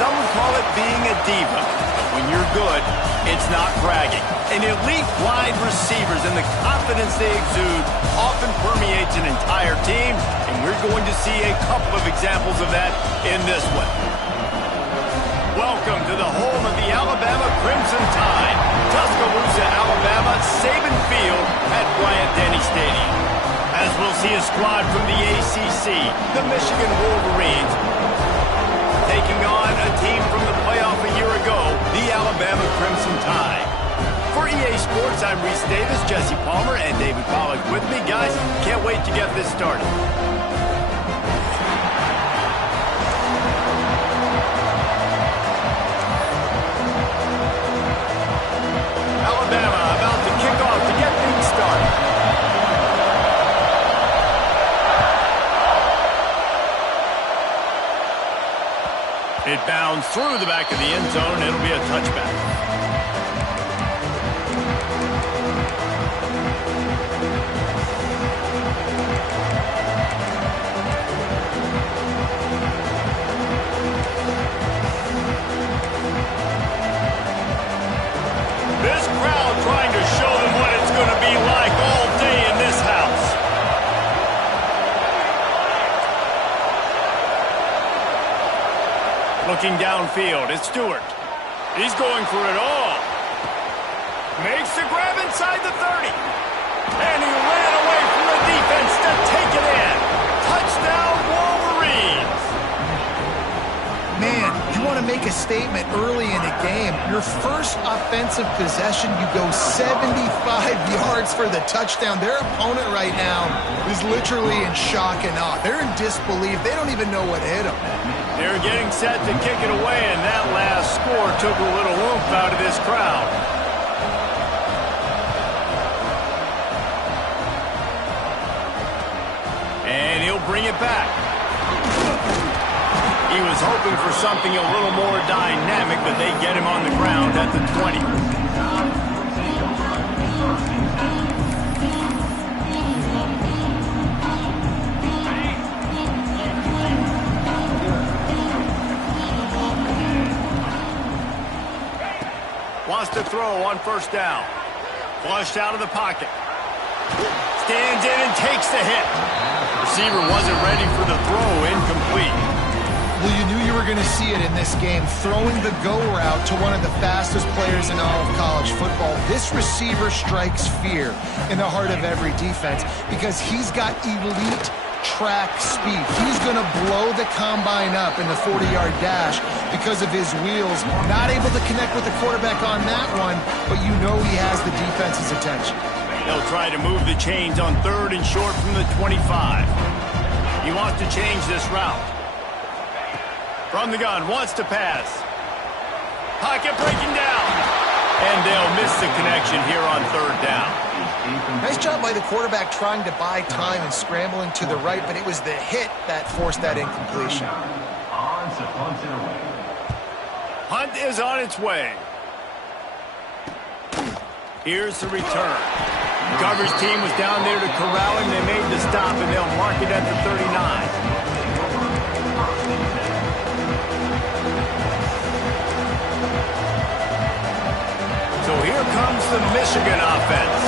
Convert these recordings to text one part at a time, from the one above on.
some would call it being a diva. But when you're good, it's not bragging. And elite wide receivers and the confidence they exude often permeates an entire team, and we're going to see a couple of examples of that in this one. Welcome to the home of the Alabama Crimson Tide, Tuscaloosa, Alabama, Saban Field at Bryant-Denny Stadium. As we'll see a squad from the ACC, the Michigan Wolverines, taking on a team from the playoff a year ago, the Alabama Crimson Tide. For EA Sports, I'm Reese Davis, Jesse Palmer, and David Pollack with me. Guys, can't wait to get this started. Alabama about to kick off to get things started. It bounds through the back of the end zone. It'll be a touchback. This crowd trying to show them what it's going to be like all day in this house. Looking downfield, it's Stewart. He's going for it all. Makes the grab inside the 30. And he ran away from the defense to take it in. Touchdown, Wolverines. Man, you want to make a statement early in a game. Your first offensive possession, you go 75 yards for the touchdown. Their opponent right now is literally in shock and awe. They're in disbelief. They don't even know what hit them. They're getting set to kick it away, and that last score took a little oomph out of this crowd. And he'll bring it back. He was hoping for something a little more dynamic, but they get him on the ground at the 20. Wants to throw on first down. Flushed out of the pocket. Stands in and takes the hit. Receiver wasn't ready for the throw, incomplete. Well, you knew you were going to see it in this game, throwing the go route to one of the fastest players in all of college football. This receiver strikes fear in the heart of every defense because he's got elite track speed. He's going to blow the combine up in the 40-yard dash because of his wheels. Not able to connect with the quarterback on that one, but you know he has the defense's attention. He'll try to move the chains on third and short from the 25. He wants to change this route. From the gun, wants to pass. Pocket breaking down. And they'll miss the connection here on third down. Nice job by the quarterback trying to buy time and scrambling to the right, but it was the hit that forced that incompletion. Hunt is on its way. Here's the return. The coverage team was down there to corral him. They made the stop, and they'll mark it at the 39. So here comes the Michigan offense.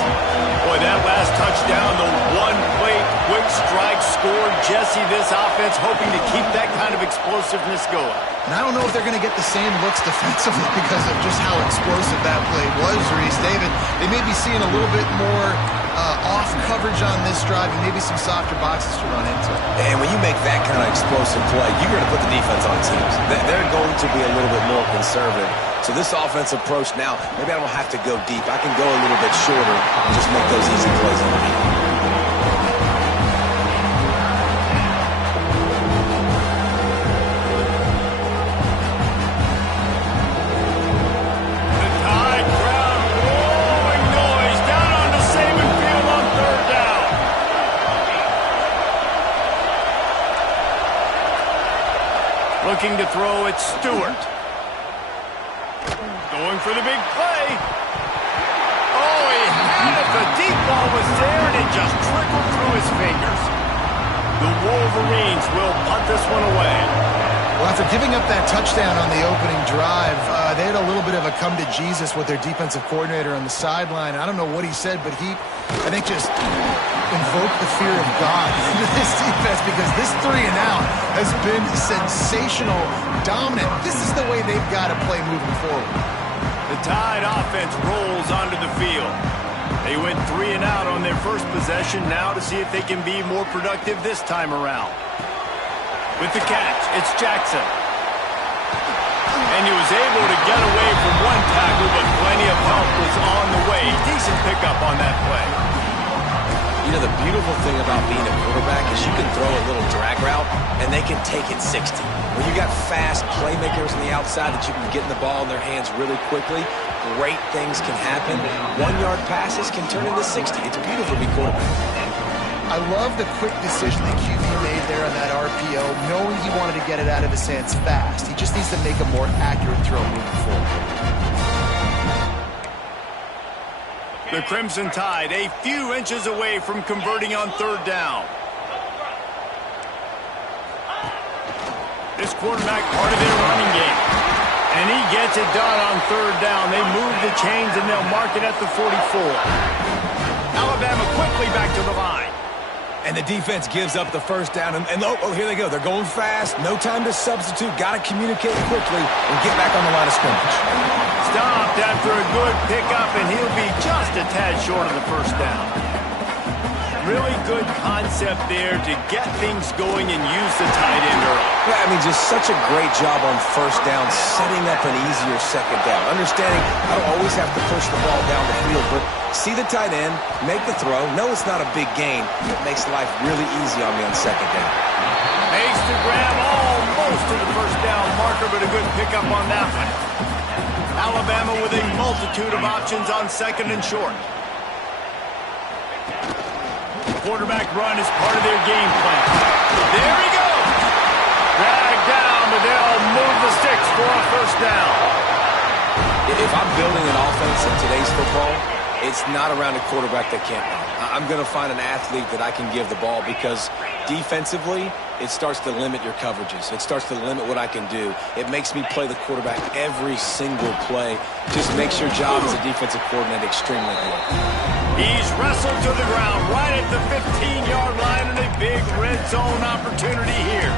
Boy, that last touchdown, the one-play quick strike scored. Jesse, this offense hoping to keep that kind of explosiveness going. And I don't know if they're going to get the same looks defensively because of just how explosive that play was, Reese. David, they may be seeing a little bit more off coverage on this drive and maybe some softer boxes to run into. And when you make that kind of explosive play, you're going to put the defense on teams. They're going to be a little bit more conservative. So this offense approach now, maybe I don't have to go deep. I can go a little bit shorter and just make those easy plays underneath. Looking to throw it, Stewart. Going for the big play. Oh, he had it. The deep ball was there, and it just trickled through his fingers. The Wolverines will punt this one away. Well, after giving up that touchdown on the opening drive, they had a little bit of a come to Jesus with their defensive coordinator on the sideline. I don't know what he said, but he, I think, just invoked the fear of God into this defense, because this 3 and out has been sensational, dominant. This is the way they've got to play moving forward. The Tide offense rolls onto the field. They went 3 and out on their first possession, now to see if they can be more productive this time around. With the catch, it's Jackson. And he was able to get away from one tackle, but plenty of help was on the way. Decent pickup on that play. You know, the beautiful thing about being a quarterback is you can throw a little drag route, and they can take it 60. When you got fast playmakers on the outside that you can get in the ball in their hands really quickly, great things can happen. 1-yard passes can turn into 60. It's beautiful to be quarterback. I love the quick decision that QB made there on that RPO, knowing he wanted to get it out of his hands fast. He just needs to make a more accurate throw moving forward. The Crimson Tide a few inches away from converting on 3rd down. This quarterback part of their running game. And he gets it done on 3rd down. They move the chains and they'll mark it at the 44. Alabama quickly back to the line. And the defense gives up the first down. And oh, here they go. They're going fast. No time to substitute. Got to communicate quickly and get back on the line of scrimmage. Stopped after a good pickup, and he'll be just a tad short of the first down. Really good concept there to get things going and use the tight end early. Yeah, I mean, just such a great job on first down, setting up an easier second down. Understanding I don't always have to push the ball down the field, but see the tight end, make the throw. No, it's not a big gain. It makes life really easy on me on second down. Makes the grab almost to the first down marker, but a good pickup on that one. Alabama with a multitude of options on 2nd and short. Quarterback run is part of their game plan. There he goes! Dragged down, but they'll move the sticks for a first down. If I'm building an offense in today's football, it's not around a quarterback that can't run. I'm going to find an athlete that I can give the ball, because defensively, it starts to limit your coverages. It starts to limit what I can do. It makes me play the quarterback every single play. Just makes your job as a defensive coordinator extremely hard. He's wrestled to the ground right at the 15-yard line, and a big red zone opportunity here.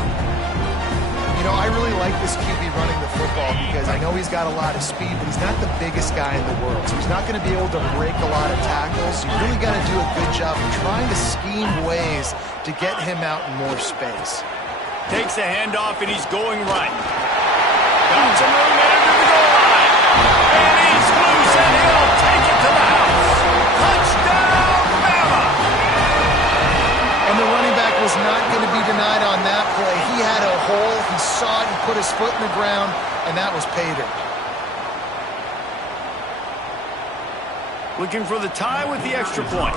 You know, I really like this QB running the football, because I know he's got a lot of speed, but he's not the biggest guy in the world. So he's not going to be able to break a lot of tackles. You really got to do a good job of trying to scheme ways to get him out in more space. Takes the handoff, and he's going right. Got some room there to the goal line. And he's loose, and he'll take it to the house. Touchdown, Bama! And the running back was not going to be denied on that play. He had a hole, he saw it, he put his foot in the ground, and that was pay dirt. Looking for the tie with the extra point.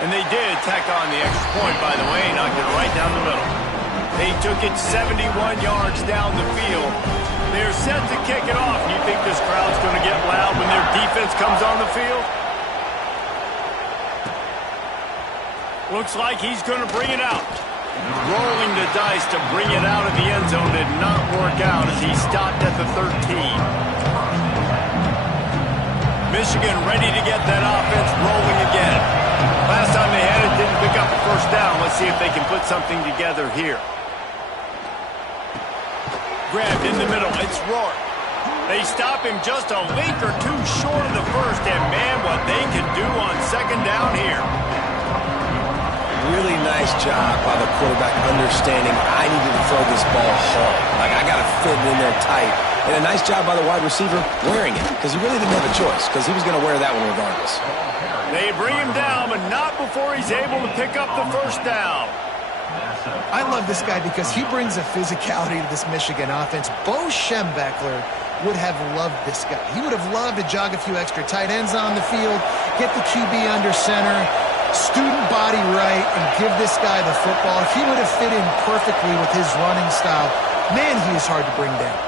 And they did tack on the extra point, by the way, knocked it right down the middle. They took it 71 yards down the field. They're set to kick it off. You think this crowd's going to get loud when their defense comes on the field? Looks like he's going to bring it out. Rolling the dice to bring it out of the end zone did not work out as he stopped at the 13. Michigan ready to get that offense rolling again. Last time they had it, didn't pick up a first down. Let's see if they can put something together here. Grabbed in the middle. It's Rourke. They stop him just a link or two short of the first, and man, what they can do on 2nd down here. Really nice job by the quarterback understanding I needed to throw this ball hard. Like, I got to fit it in there tight. And a nice job by the wide receiver wearing it, because he really didn't have a choice, because he was going to wear that one regardless. They bring him down, but not before he's able to pick up the first down. I love this guy because he brings a physicality to this Michigan offense. Bo Schembechler would have loved this guy. He would have loved to jog a few extra tight ends on the field, get the QB under center, student body right, and give this guy the football. He would have fit in perfectly with his running style. Man, he is hard to bring down.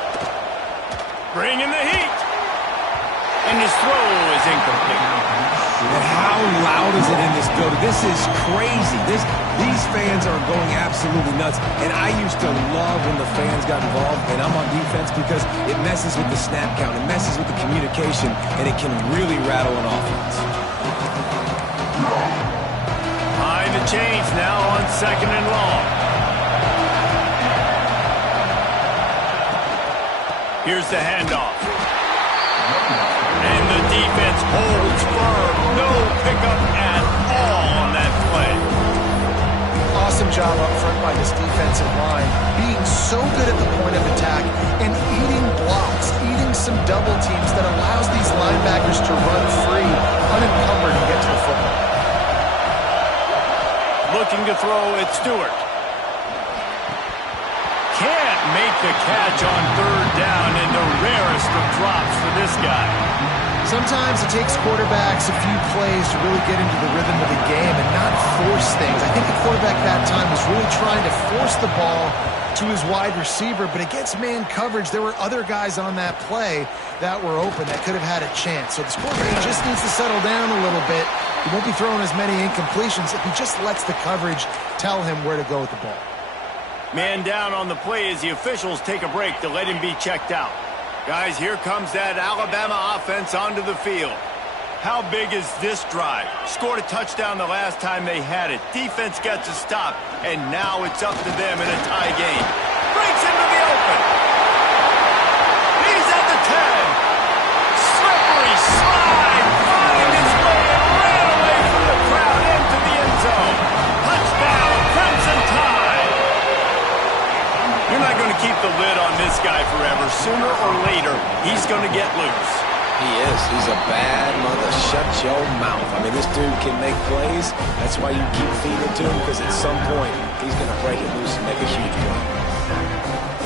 Bringing the heat. And his throw is incomplete. And how loud is it in this building? This is crazy. These fans are going absolutely nuts. And I used to love when the fans got involved, and I'm on defense because it messes with the snap count, it messes with the communication, and it can really rattle an offense. Behind the chains now on 2nd and long. Here's the handoff. And the defense holds firm. No pickup at all on that play. Awesome job up front by this defensive line, being so good at the point of attack and eating blocks, eating some double teams that allows these linebackers to run free, unencumbered, and get to the football. Looking to throw at Stewart. Can't make the catch on 3rd down, and the rarest of drops for this guy. Sometimes it takes quarterbacks a few plays to really get into the rhythm of the game and not force things. I think the quarterback that time was really trying to force the ball to his wide receiver, but against man coverage, there were other guys on that play that were open that could have had a chance. So this quarterback just needs to settle down a little bit. He won't be throwing as many incompletions if he just lets the coverage tell him where to go with the ball. Man down on the play as the officials take a break to let him be checked out. Guys, here comes that Alabama offense onto the field. How big is this drive? Scored a touchdown the last time they had it. Defense gets a stop, and now it's up to them in a tie game. Breaks into the open. He's at the 10. Slippery slide, finding his way and ran away from the crowd into the end zone. Touchdown, Crimson Tide. You're not going to keep the lid on this guy forever. Sooner or later, he's going to get loose. He is. He's a bad mother. Shut your mouth. I mean, this dude can make plays. That's why you keep feeding it to him, because at some point, he's going to break it loose and make a huge play.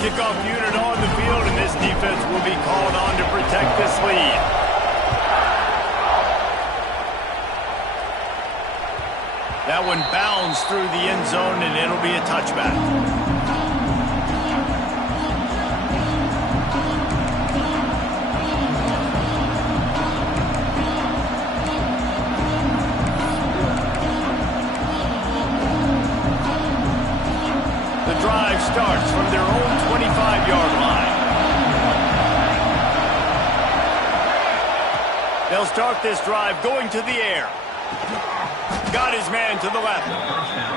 Kickoff unit on the field, and this defense will be called on to protect this lead. That one bounds through the end zone, and it'll be a touchback. Starts from their own 25-yard line. They'll start this drive going to the air. Got his man to the left.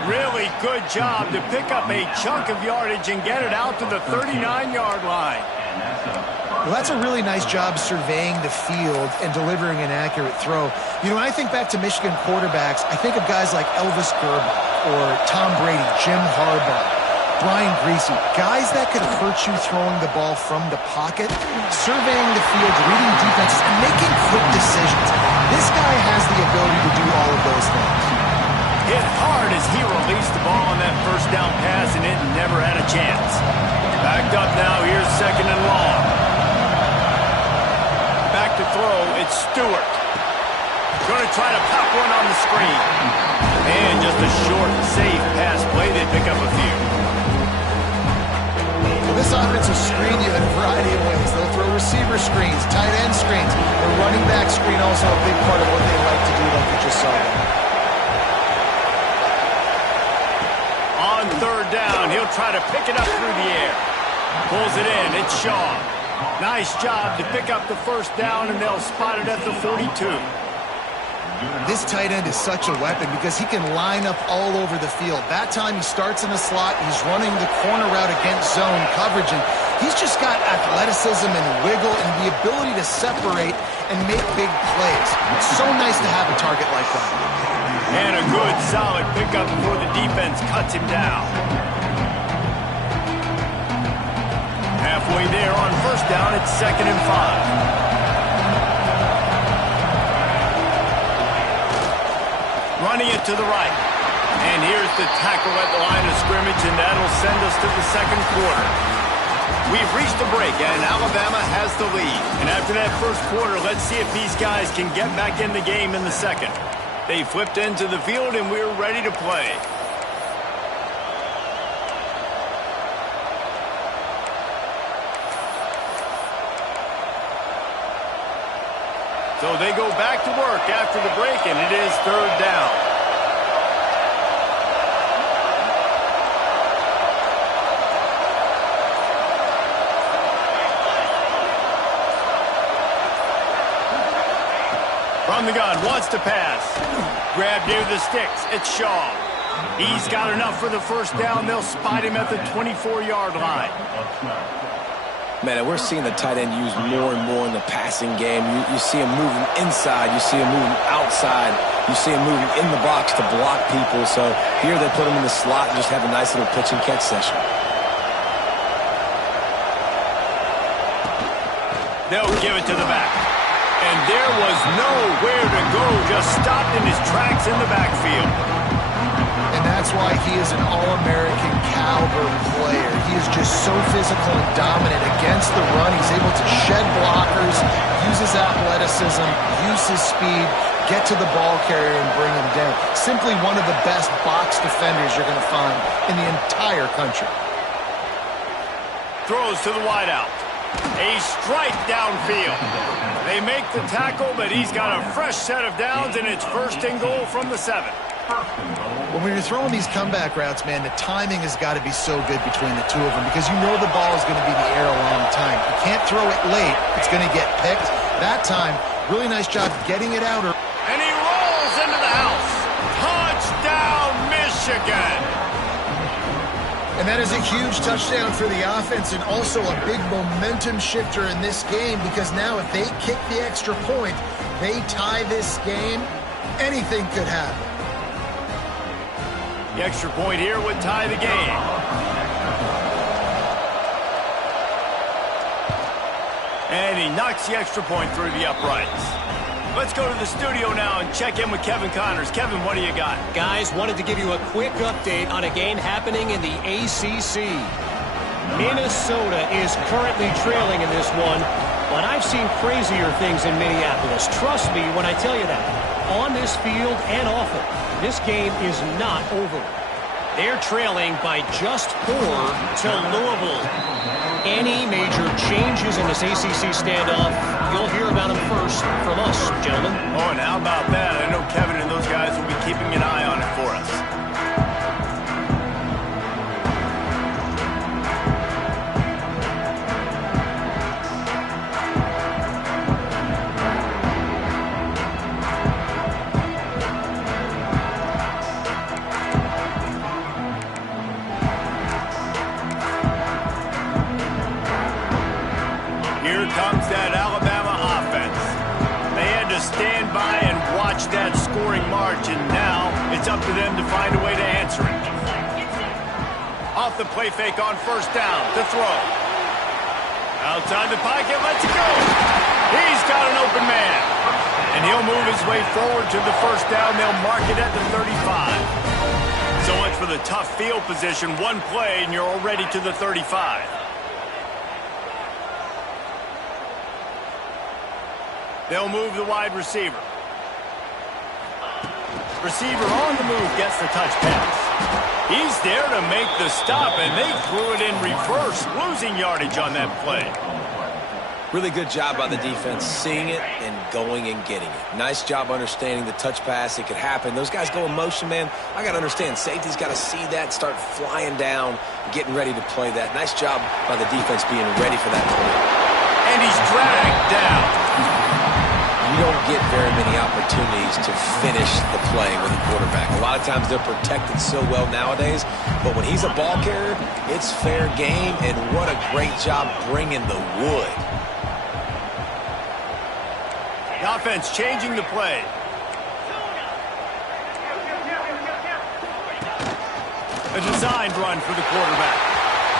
Really good job to pick up a chunk of yardage and get it out to the 39-yard line. Well, that's a really nice job surveying the field and delivering an accurate throw. You know, when I think back to Michigan quarterbacks, I think of guys like Elvis Grbac or Tom Brady, Jim Harbaugh, Brian Greasy, guys that could hurt you throwing the ball from the pocket, surveying the field, reading defenses, and making quick decisions. This guy has the ability to do all of those things. Hit hard as he released the ball on that 1st down pass, and it never had a chance. Backed up now, here's 2nd and long. Back to throw, it's Stewart. Going to try to pop one on the screen. And just a short, safe pass play, they pick up a few. Well, this offense will screen you in a variety of ways. They'll throw receiver screens, tight end screens. The running back screen also a big part of what they like to do, like you just saw there. On 3rd down, he'll try to pick it up through the air. Pulls it in, it's Shaw. Nice job to pick up the 1st down, and they'll spot it at the 42. This tight end is such a weapon because he can line up all over the field. That time he starts in the slot, he's running the corner route against zone coverage, and he's just got athleticism and wiggle and the ability to separate and make big plays. It's so nice to have a target like that. And a good, solid pickup before the defense cuts him down. Halfway there on 1st down, it's 2nd and 5. Running it to the right. And here's the tackle at the line of scrimmage, and that'll send us to the 2nd quarter. We've reached the break, and Alabama has the lead. And after that 1st quarter, let's see if these guys can get back in the game in the 2nd. They flipped into the field, and we're ready to play. So they go back to work after the break, and it is third down. From the gun, wants to pass. Grab near the sticks. It's Shaw. He's got enough for the first down. They'll spot him at the 24-yard line. Man, we're seeing the tight end used more and more in the passing game. You see him moving inside. You see him moving outside. You see him moving in the box to block people. So here they put him in the slot and just have a nice little pitch and catch session. They'll give it to the back. And there was nowhere to go. Just stopped in his tracks in the backfield. And that's why he is an All-American caliber player. He is just so physical and dominant against the run. He's able to shed blockers, use his athleticism, use his speed, get to the ball carrier and bring him down. Simply one of the best box defenders you're going to find in the entire country. Throws to the wideout. A strike downfield. They make the tackle, but he's got a fresh set of downs, and it's first and goal from the 7. Well, when you're throwing these comeback routes, man, the timing has got to be so good between the two of them because you know the ball is going to be in the air a long time. You can't throw it late. It's going to get picked. That time, really nice job getting it out. And he rolls into the house. Touchdown, Michigan. And that is a huge touchdown for the offense and also a big momentum shifter in this game because now if they kick the extra point, they tie this game, anything could happen. The extra point here would tie the game. And he knocks the extra point through the uprights. Let's go to the studio now and check in with Kevin Connors. Kevin, what do you got? Guys, wanted to give you a quick update on a game happening in the ACC. Minnesota is currently trailing in this one, but I've seen crazier things in Minneapolis. Trust me when I tell you that. On this field and off it, this game is not over. They're trailing by just 4 to Louisville. Any major changes in this ACC standoff, you'll hear about them first from us, gentlemen. Oh, and how about that? I know Kevin and those guys will be keeping an eye on it for us. Here comes that Alabama offense. They had to stand by and watch that scoring march, and now it's up to them to find a way to answer it. Off the play fake on first down to throw. Outside the pocket, let's go. He's got an open man. And he'll move his way forward to the first down. They'll mark it at the 35. So much for the tough field position. One play, and you're already to the 35. They'll move the wide receiver. Receiver on the move gets the touch pass. He's there to make the stop, and they threw it in reverse, losing yardage on that play. Really good job by the defense, seeing it and going and getting it. Nice job understanding the touch pass. It could happen. Those guys go in motion, man. I got to understand, safety's got to see that, start flying down, getting ready to play that. Nice job by the defense being ready for that play. And he's dragged down. You don't get very many opportunities to finish the play with a quarterback. A lot of times they're protected so well nowadays, but when he's a ball carrier, it's fair game, and what a great job bringing the wood. The offense changing the play. A designed run for the quarterback.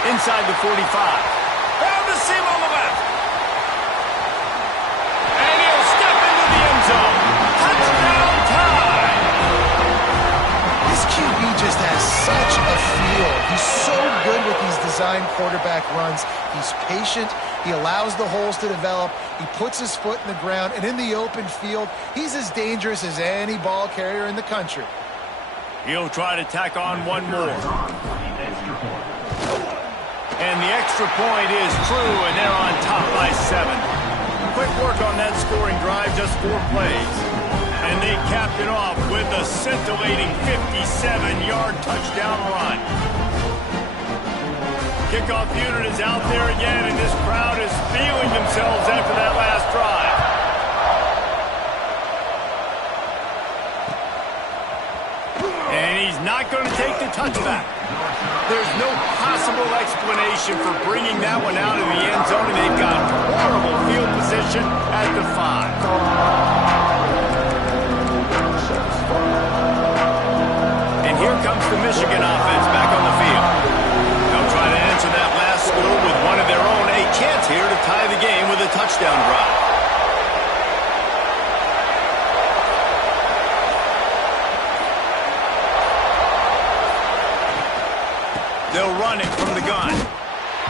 Inside the 45. Found the seam on the left. And he'll step into the end zone. Touchdown time. This QB just has such a feel. He's so good with these design quarterback runs. He's patient. He allows the holes to develop. He puts his foot in the ground. And in the open field, he's as dangerous as any ball carrier in the country. He'll try to tack on one more. And the extra point is true, and they're on top by 7. Quick work on that scoring drive, just 4 plays. And they capped it off with a scintillating 57-yard touchdown run. Kickoff unit is out there again, and this crowd is feeling themselves after that last drive. And he's not going to take the touchback. There's no possible explanation for bringing that one out of the end zone, and they've got horrible field position at the 5. And here comes the Michigan offense back on the field. They'll try to answer that last score with one of their own. A chance here to tie the game with a touchdown drive. They'll run it from the gun.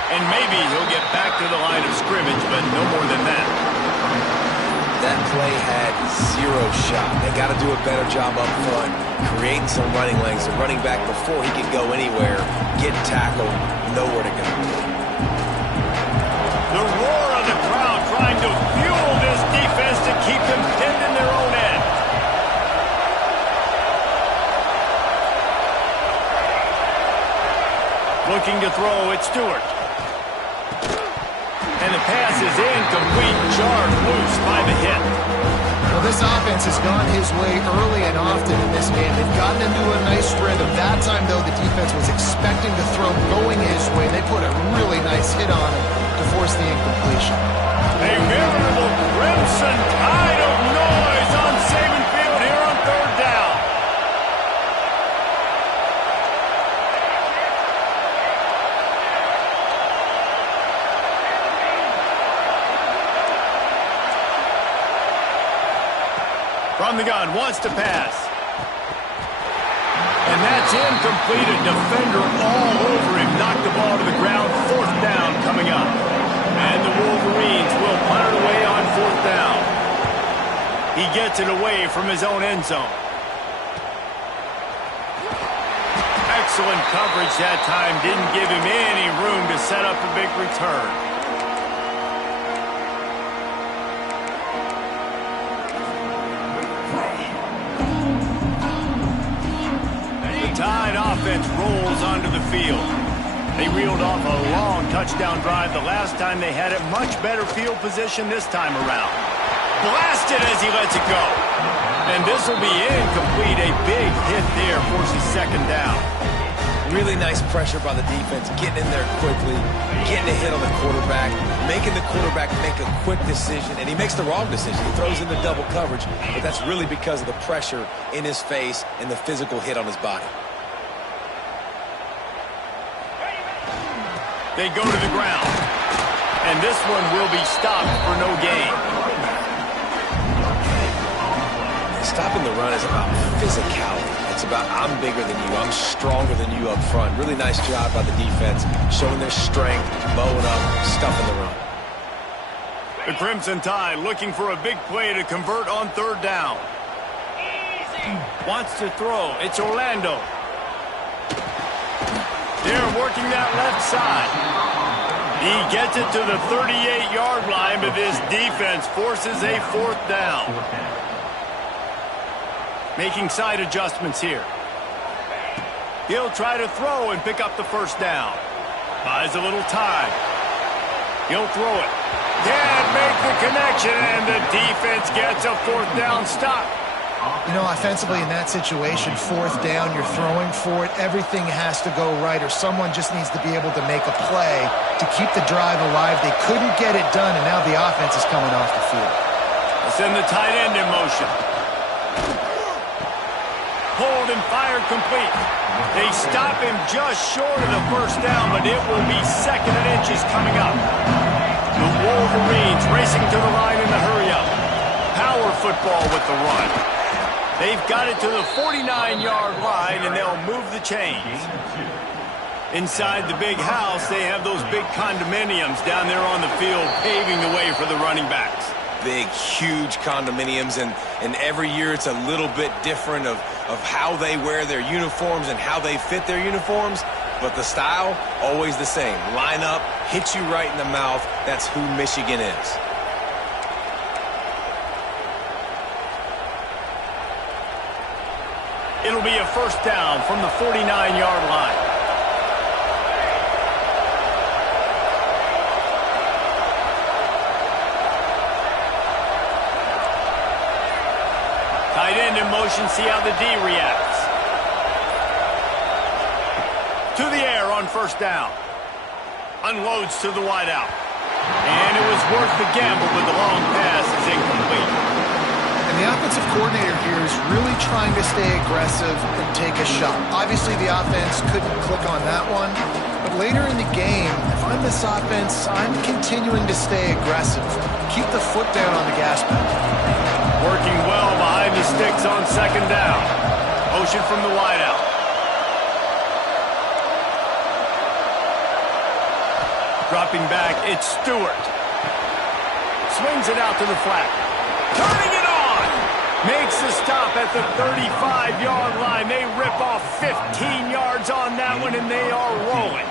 And maybe he'll get back to the line of scrimmage, but no more than that. That play had 0 shot. They got to do a better job up front, creating some running lanes. The running back, before he could go anywhere, get tackled, nowhere to go. The roar of the crowd trying to fuel this defense to keep them pinned in their own end. Looking to throw, it's Stewart. And the pass is incomplete, jarred loose by the hit. Well, this offense has gone his way early and often in this game. They've gotten into a nice rhythm. That time, though, the defense was expecting the throw going his way. They put a really nice hit on him to force the incompletion. A veritable crimson tide of noise on Saban Field here on 3rd down. From the gun, wants to pass. And that's incomplete. A defender all over him. Knocked the ball to the ground. 4th down coming up. And the Wolverines will punt it away on 4th down. He gets it away from his own end zone. Excellent coverage that time. Didn't give him any room to set up a big return. Tide offense rolls onto the field. They reeled off a long touchdown drive the last time they had it. Much better field position this time around. Blasted as he lets it go. And this will be incomplete. A big hit there forces 2nd down. Really nice pressure by the defense, getting in there quickly, getting a hit on the quarterback, making the quarterback make a quick decision, and he makes the wrong decision. He throws into double coverage, but that's really because of the pressure in his face and the physical hit on his body. They go to the ground. And this one will be stopped for no gain. Stopping the run is about physicality. It's about I'm bigger than you, I'm stronger than you up front. Really nice job by the defense, showing their strength, bowing up, stuffing the run. The Crimson Tide looking for a big play to convert on 3rd down. Wants to throw. It's Orlando. They're working that left side. He gets it to the 38-yard line, but this defense forces a 4th down. Making side adjustments here. He'll try to throw and pick up the 1st down. Buys a little time. He'll throw it. Can't make the connection, and the defense gets a 4th down stop. You know, offensively in that situation, 4th down, you're throwing for it. Everything has to go right, or someone just needs to be able to make a play to keep the drive alive. They couldn't get it done, and now the offense is coming off the field. Send the tight end in motion. Hold and fire complete. They stop him just short of the 1st down, but it will be 2nd and inches coming up. The Wolverines racing to the line in the hurry-up. Power football with the run. They've got it to the 49-yard line, and they'll move the chains. Inside the big house, they have those big condominiums down there on the field, paving the way for the running backs. Big, huge condominiums, and every year it's a little bit different of how they wear their uniforms and how they fit their uniforms, but the style, always the same. Line up, hit you right in the mouth. That's who Michigan is. It'll be a first down from the 49-yard line. Tight end in motion, see how the D reacts. To the air on first down. Unloads to the wideout. And it was worth the gamble, but the long pass is incomplete. And the offensive coordinator here is really trying to stay aggressive and take a shot. Obviously, the offense couldn't click on that one. But later in the game, if I'm this offense, I'm continuing to stay aggressive. Keep the foot down on the gas pedal. Working well behind the sticks on second down. Motion from the wideout. Dropping back, it's Stewart. Swings it out to the flat. Turning it on! Makes the stop at the 35-yard line. They rip off 15 yards on that one, and they are rolling.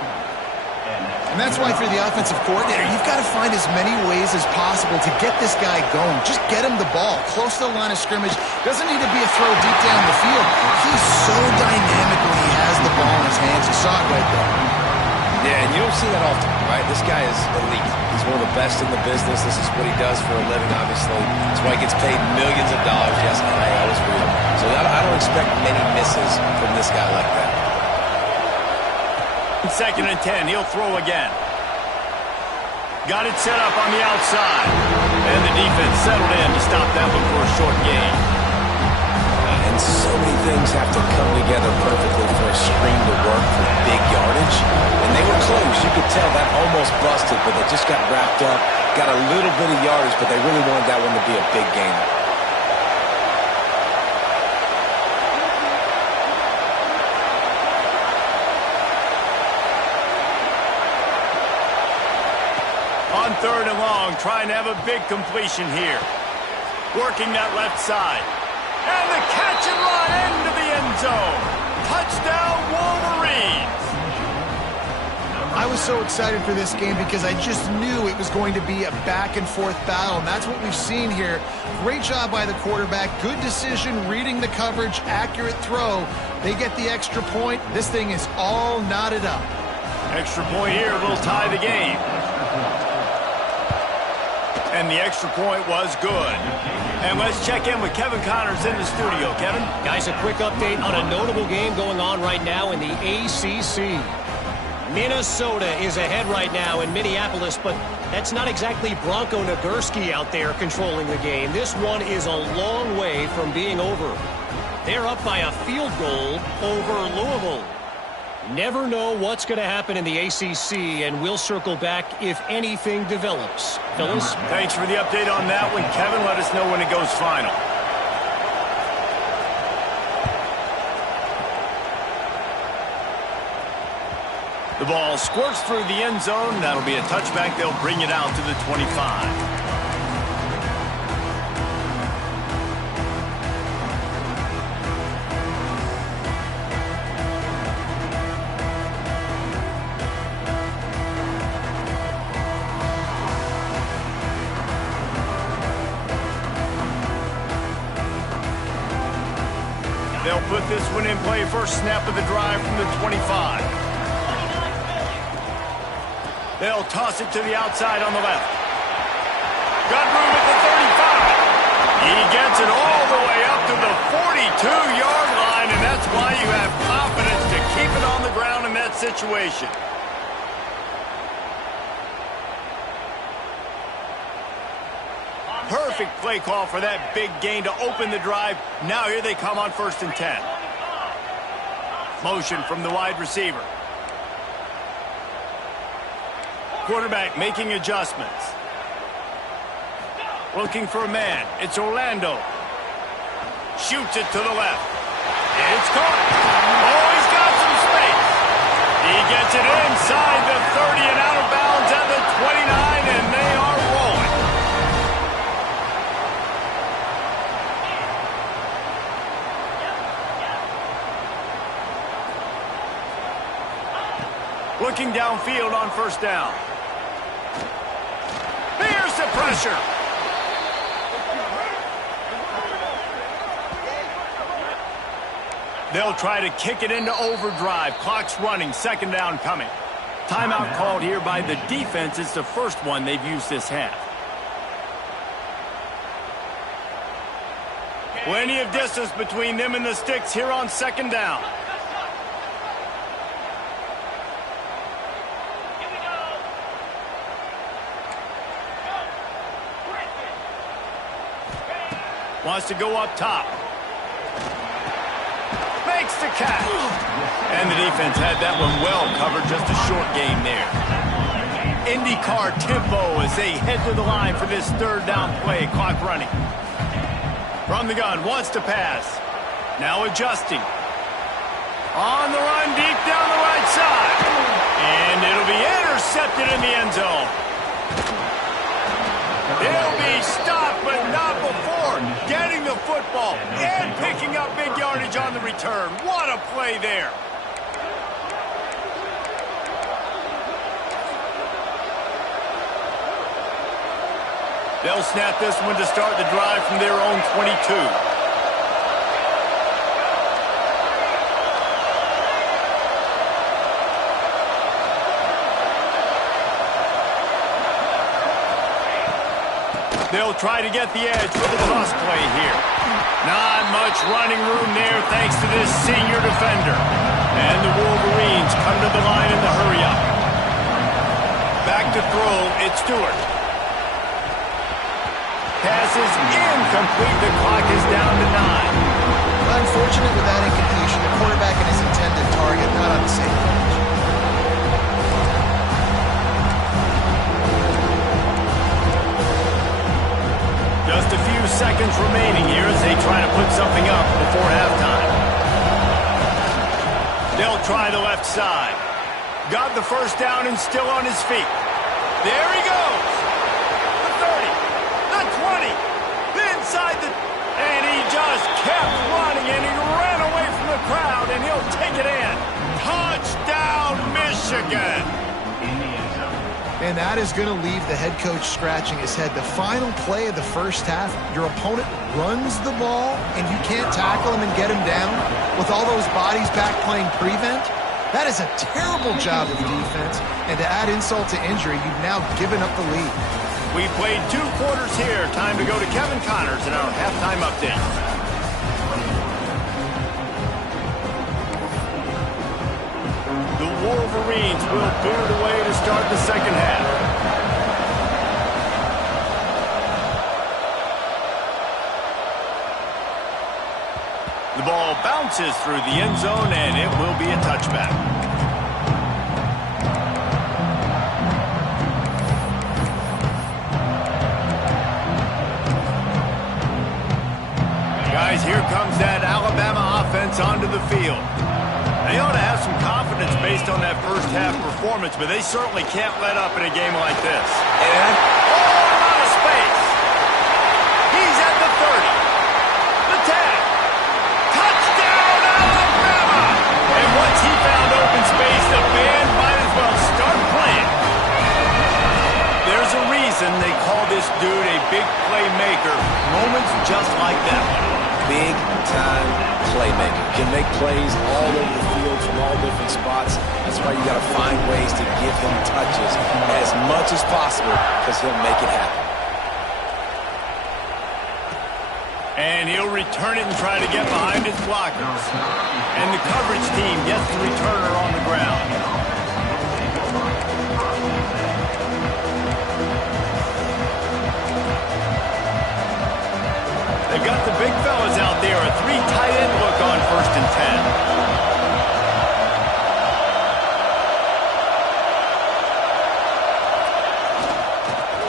And that's why for the offensive coordinator, you've got to find as many ways as possible to get this guy going. Just get him the ball close to the line of scrimmage. Doesn't need to be a throw deep down the field. He's so dynamic when he has the ball in his hands. You saw it right there. Yeah, and you don't see that often, right? This guy is elite. He's one of the best in the business. This is what he does for a living, obviously. That's why he gets paid millions of dollars. Yes, NIL is real. So I don't expect many misses from this guy like that. Second and 10, he'll throw again. Got it set up on the outside. And the defense settled in to stop that one for a short gain. And so many things have to come together perfectly for a screen to work for big yardage. And they were close. You could tell that almost busted, but they just got wrapped up, got a little bit of yardage, but they really wanted that one to be a big gainer. On third and long, trying to have a big completion here. Working that left side. And the catch and run into the end zone. Touchdown, Wolverines. I was so excited for this game because I just knew it was going to be a back-and-forth battle, and that's what we've seen here. Great job by the quarterback. Good decision, reading the coverage, accurate throw. They get the extra point. This thing is all knotted up. Extra point here will tie the game. And the extra point was good. And let's check in with Kevin Connors in the studio. Kevin? Guys, a quick update on a notable game going on right now in the ACC. Minnesota is ahead right now in Minneapolis, but that's not exactly Bronco Nagurski out there controlling the game. This one is a long way from being over. They're up by a field goal over Louisville. Never know what's going to happen in the ACC, and we'll circle back if anything develops. Phyllis? Thanks for the update on that one, Kevin. Let us know when it goes final. The ball squirts through the end zone. That'll be a touchback. They'll bring it out to the 25. They'll put this one in play. First snap of the drive from the 25. They'll toss it to the outside on the left. Got room at the 35. He gets it all the way up to the 42-yard line, and that's why you have confidence to keep it on the ground in that situation. Perfect play call for that big gain to open the drive. Now here they come on first and 10. Motion from the wide receiver. Quarterback making adjustments. Looking for a man. It's Orlando. Shoots it to the left. It's caught. Oh, he's got some space. He gets it inside the 30 and out of bounds at the 29, and they are rolling. Looking downfield on first down. Here's the pressure. They'll try to kick it into overdrive. Clock's running, second down coming. Timeout called here by the defense. It's the first one they've used this half. Plenty of distance between them and the sticks here on second down. Wants to go up top. Makes the catch. And the defense had that one well covered. Just a short game there. IndyCar tempo as they head to the line for this third down play. Clock running. From the gun, wants to pass. Now adjusting. On the run, deep down the right side. And it'll be intercepted in the end zone. He'll be stopped, but not before getting the football and picking up big yardage on the return. What a play there. They'll snap this one to start the drive from their own 22. They'll try to get the edge for the toss play here. Not much running room there thanks to this senior defender. And the Wolverines come to the line in the hurry-up. Back to throw, it's Stewart. Pass is incomplete. The clock is down to 9. Unfortunate with that incompletion. The quarterback and his intended target not on the same page. Just a few seconds remaining here as they try to put something up before halftime. They'll try the left side. Got the first down and still on his feet. There he goes. The 30, the 20, the inside the... And he just kept running and he ran away from the crowd and he'll take it in. Touchdown, Michigan. And that is going to leave the head coach scratching his head. The final play of the first half, your opponent runs the ball, and you can't tackle him and get him down with all those bodies back playing prevent. That is a terrible job of defense. And to add insult to injury, you've now given up the lead. We played 2 quarters here. Time to go to Kevin Connors in our halftime update. The Wolverines will boot it away to start the second half. The ball bounces through the end zone, and it will be a touchback. Guys, here comes that Alabama offense onto the field. They ought to have some confidence based on that first half performance, but they certainly can't let up in a game like this. And a lot of space. He's at the 30. The tag. Touchdown, Alabama! And once he found open space, the band might as well start playing. There's a reason they call this dude a big playmaker. Moments just like that one. Big-time playmaker. Can make plays all over the field from all different spots. That's why you got to find ways to give him touches as much as possible because he'll make it happen. And he'll return it and try to get behind his blockers. And the coverage team gets the returner on the ground. They've got the big fellas out there, a 3 tight end look on 1st and 10.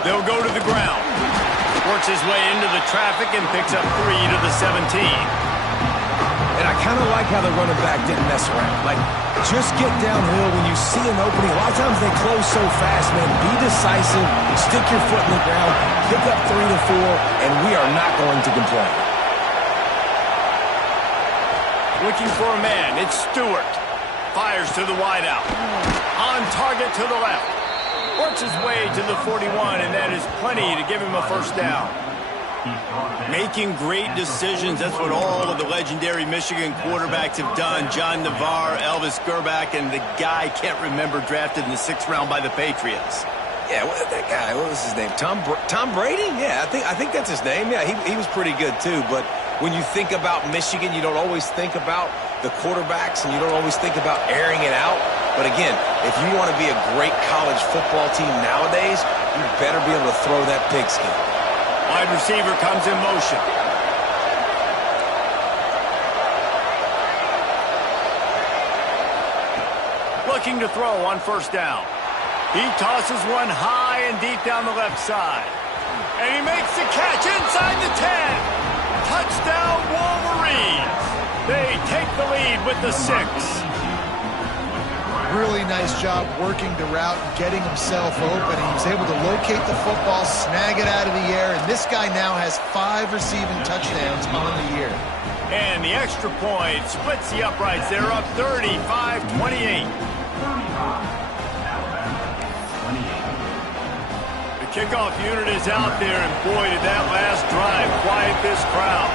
They'll go to the ground. Works his way into the traffic and picks up 3 to the 17. And I kind of like how the running back didn't mess around. Like, just get downhill when you see an opening. A lot of times they close so fast, man. Be decisive, stick your foot in the ground, pick up 3 to 4, and we are not going to complain. Looking for a man, it's Stewart. Fires to the wideout. On target to the left. Works his way to the 41, and that is plenty to give him a first down. Making great decisions, that's what all of the legendary Michigan quarterbacks have done. John Navarre, Elvis Gerbach, and the guy, can't remember, drafted in the 6th round by the Patriots. Yeah, that guy, what was his name? Tom Brady? Yeah, I think that's his name. Yeah, he was pretty good too. But when you think about Michigan, you don't always think about the quarterbacks, and you don't always think about airing it out. But again, if you want to be a great college football team nowadays, you better be able to throw that pigskin. Wide receiver comes in motion. Looking to throw on 1st down. He tosses one high and deep down the left side. And he makes the catch inside the 10. Touchdown, Wolverines. They take the lead with the 6. Really nice job working the route and getting himself open. He was able to locate the football, snag it out of the air, and this guy now has 5 receiving touchdowns on the year. And the extra point splits the uprights. They're up 35-28. The kickoff unit is out there, and boy, did that last drive quiet this crowd.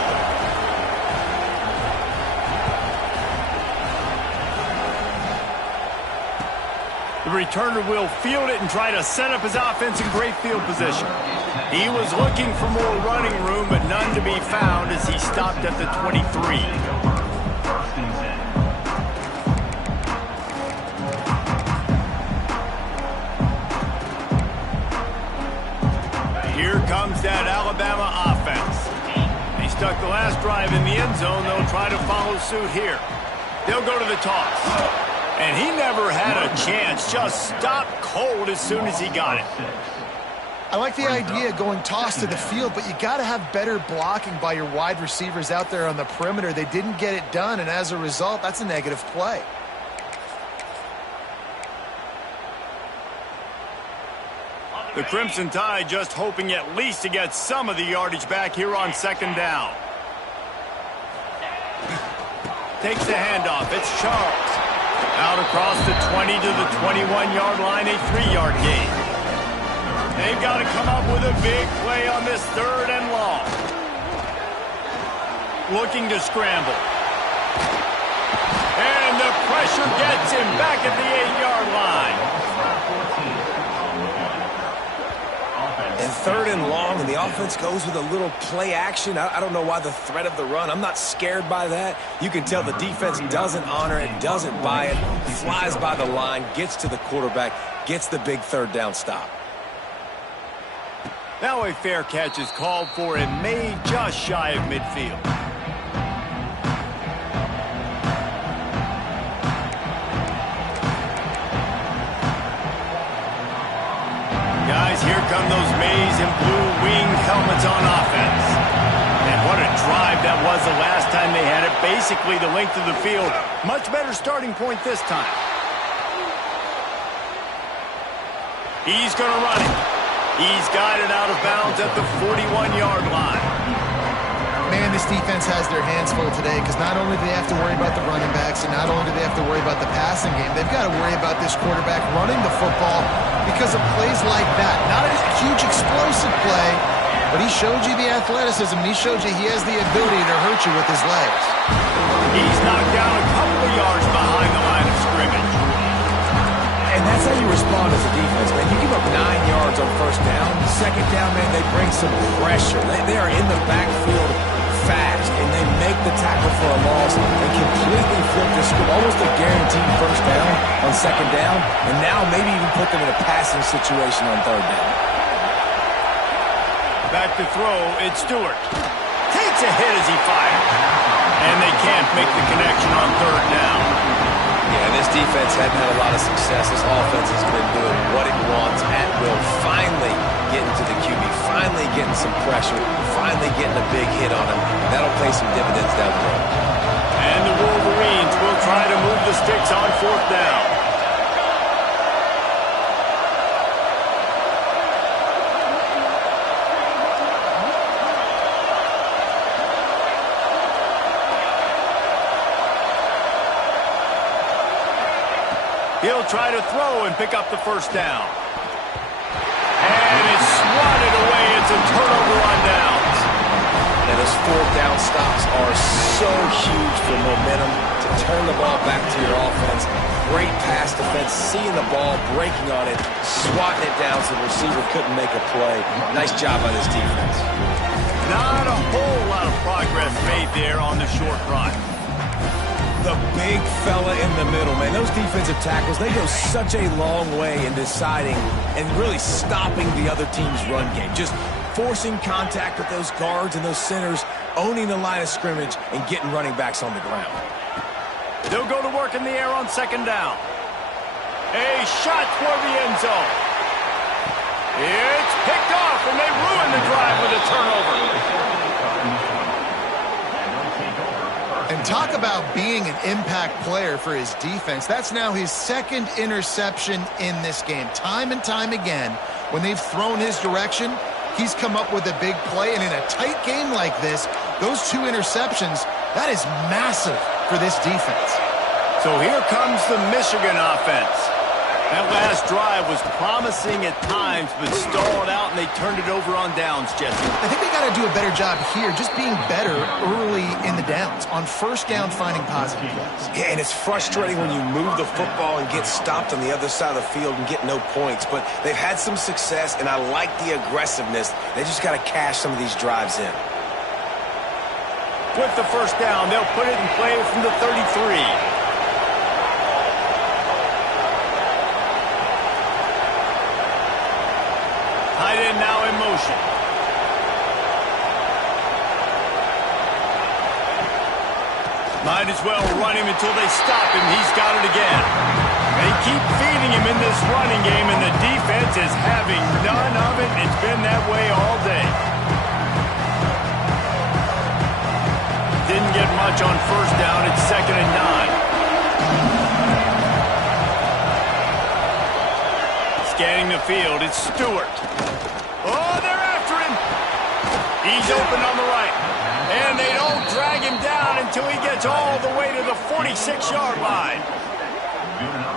The returner will field it and try to set up his offense in great field position. He was looking for more running room, but none to be found as he stopped at the 23. Here comes that Alabama offense. They stuck the last drive in the end zone. They'll try to follow suit here. They'll go to the toss. And he never had a chance, just stopped cold as soon as he got it. I like the idea of going toss to the field, but you got to have better blocking by your wide receivers out there on the perimeter. They didn't get it done, and as a result, that's a negative play. The Crimson Tide just hoping at least to get some of the yardage back here on 2nd down. Takes the handoff. It's Charles. Out across the 20 to the 21-yard line, a 3-yard gain. They've got to come up with a big play on this 3rd and long. Looking to scramble. And the pressure gets him back at the 8-yard line. And 3rd and long, and the offense goes with a little play action. I don't know why the threat of the run. I'm not scared by that. You can tell the defense doesn't honor it, doesn't buy it, flies by the line, gets to the quarterback, gets the big 3rd down stop. Now a fair catch is called for and made just shy of midfield. Guys, here come those maize and blue winged helmets on offense. And what a drive that was the last time they had it. Basically the length of the field. Much better starting point this time. He's going to run it. He's got it out of bounds at the 41-yard line. Man, this defense has their hands full today because not only do they have to worry about the running backs and not only do they have to worry about the passing game, they've got to worry about this quarterback running the football because of plays like that. Not a huge explosive play, but he showed you the athleticism. He showed you he has the ability to hurt you with his legs. He's knocked down a couple of yards behind the line of scrimmage. And that's how you respond as a defense, man. You give up 9 yards on 1st down. 2nd down, man, they bring some pressure. They are in the backfield fast, and they make the tackle for a loss and completely flip the script. Almost a guaranteed 1st down on 2nd down, and now maybe even put them in a passing situation on 3rd down. Back to throw, it's Stewart. Takes a hit as he fires. And they can't make the connection on 3rd down. Yeah, this defense hadn't had a lot of success. This offense has been doing what it wants at will. Finally getting to the QB, finally getting some pressure, finally getting a big hit on him. That'll pay some dividends down the road. And the Wolverines will try to move the sticks on 4th down. He'll try to throw and pick up the 1st down. And it's swatted away. It's a turnover on downs. so huge for momentum to turn the ball back to your offense. Great pass defense, seeing the ball, breaking on it, swatting it down so the receiver couldn't make a play. Nice job by this defense. Not a whole lot of progress made there on the short run. The big fella in the middle, man. Those defensive tackles, they go such a long way in deciding and really stopping the other team's run game. Just forcing contact with those guards and those centers, owning the line of scrimmage, and getting running backs on the ground. They'll go to work in the air on second down. A shot toward the end zone. It's picked off, and they ruin the drive with a turnover. And talk about being an impact player for his defense. That's now his second interception in this game. Time and time again, when they've thrown his direction, he's come up with a big play. And in a tight game like this, those 2 interceptions, that is massive for this defense. So here comes the Michigan offense. That last drive was promising at times, but stalled out, and they turned it over on downs, Jesse. I think they got to do a better job here, just being better early in the downs, on first down finding positive plays. Yeah, and it's frustrating when you move the football and get stopped on the other side of the field and get no points. But they've had some success, and I like the aggressiveness. They just got to cash some of these drives in. With the first down, they'll put it in play from the 33. Tight end now in motion. Might as well run him until they stop him. He's got it again. They keep feeding him in this running game, and the defense is having none of it. It's been that way all day. Didn't get much on first down. It's 2nd and 9. Scanning the field, it's Stewart. Oh, they're after him. He's open on the right. And they don't drag him down until he gets all the way to the 46-yard line.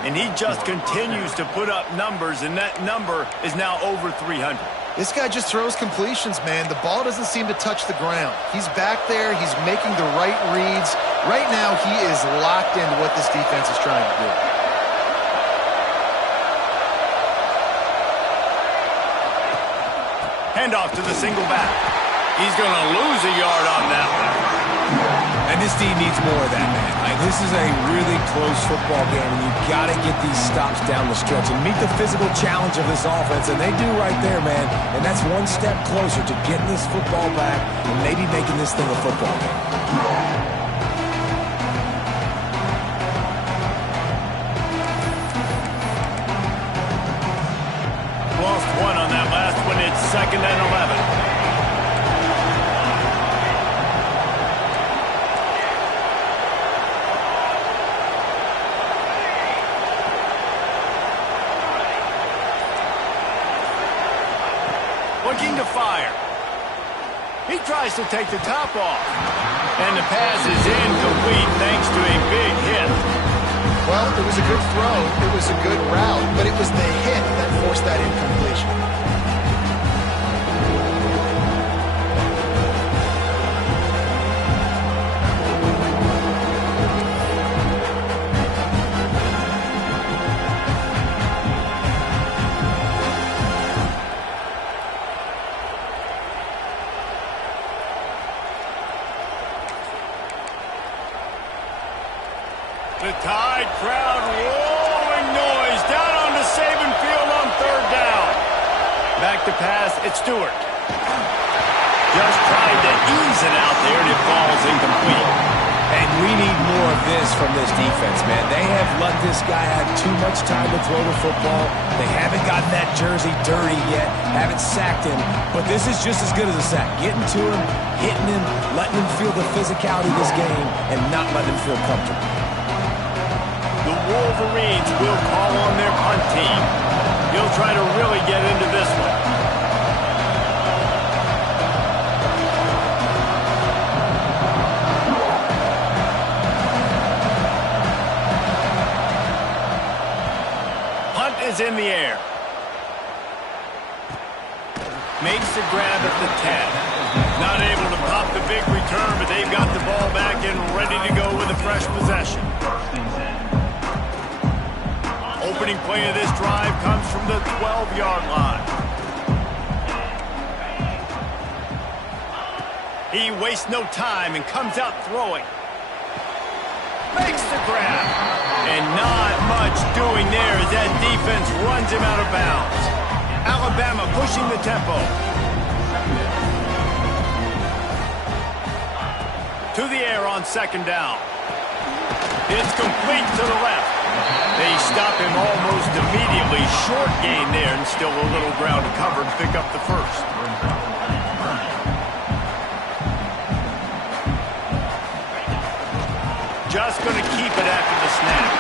And he just continues to put up numbers, and that number is now over 300. This guy just throws completions, man. The ball doesn't seem to touch the ground. He's back there. He's making the right reads. Right now, he is locked into what this defense is trying to do. Handoff to the single back. He's going to lose a yard on that one. And this team needs more of that, man. This is a really close football game, and you've got to get these stops down the stretch and meet the physical challenge of this offense, and they do right there, man. And that's one step closer to getting this football back and maybe making this thing a football game. Lost one on that last one. It's 2nd and 11. Looking to fire. He tries to take the top off. And the pass is incomplete thanks to a big hit. Well, it was a good throw. It was a good route, but it was the hit that forced that incompletion. The Tide crowd rolling noise down onto Saban Field on 3rd down. Back to pass, it's Stewart. Just trying to ease it out there, and it falls incomplete. And we need more of this from this defense, man. They have let this guy have too much time to throw the football. They haven't gotten that jersey dirty yet, haven't sacked him. But this is just as good as a sack. Getting to him, hitting him, letting him feel the physicality of this game, and not letting him feel comfortable. The Wolverines will call on their punt team. He'll try to really get into this one. Punt is in the air. Makes the grab at the 10. Not able to pop the big return, but they've got the ball back and ready to go with a fresh possession. Opening play of this drive comes from the 12-yard line. He wastes no time and comes out throwing. Makes the grab. And not much doing there as that defense runs him out of bounds. Alabama pushing the tempo. To the air on second down. It's complete to the left. They stop him almost immediately. Short gain there and still a little ground to cover and pick up the first. Just going to keep it after the snap.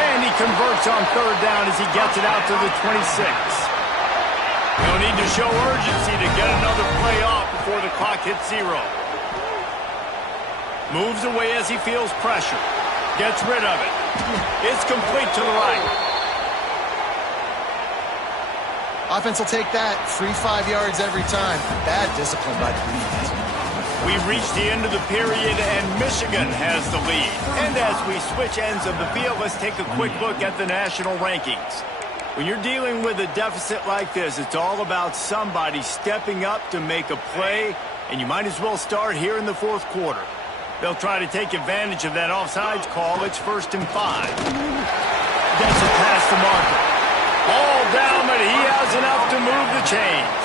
And he converts on third down as he gets it out to the 26. No need to show urgency to get another play off before the clock hits 0. Moves away as he feels pressure. Gets rid of it. It's complete to the right. Offense will take that. Free 5 yards every time. Bad discipline by the defense. We've reached the end of the period, and Michigan has the lead. And as we switch ends of the field, let's take a quick look at the national rankings. When you're dealing with a deficit like this, it's all about somebody stepping up to make a play, and you might as well start here in the fourth quarter. They'll try to take advantage of that offsides call. It's 1st and 5. Gets it past the marker. Ball down, but he has enough to move the chains.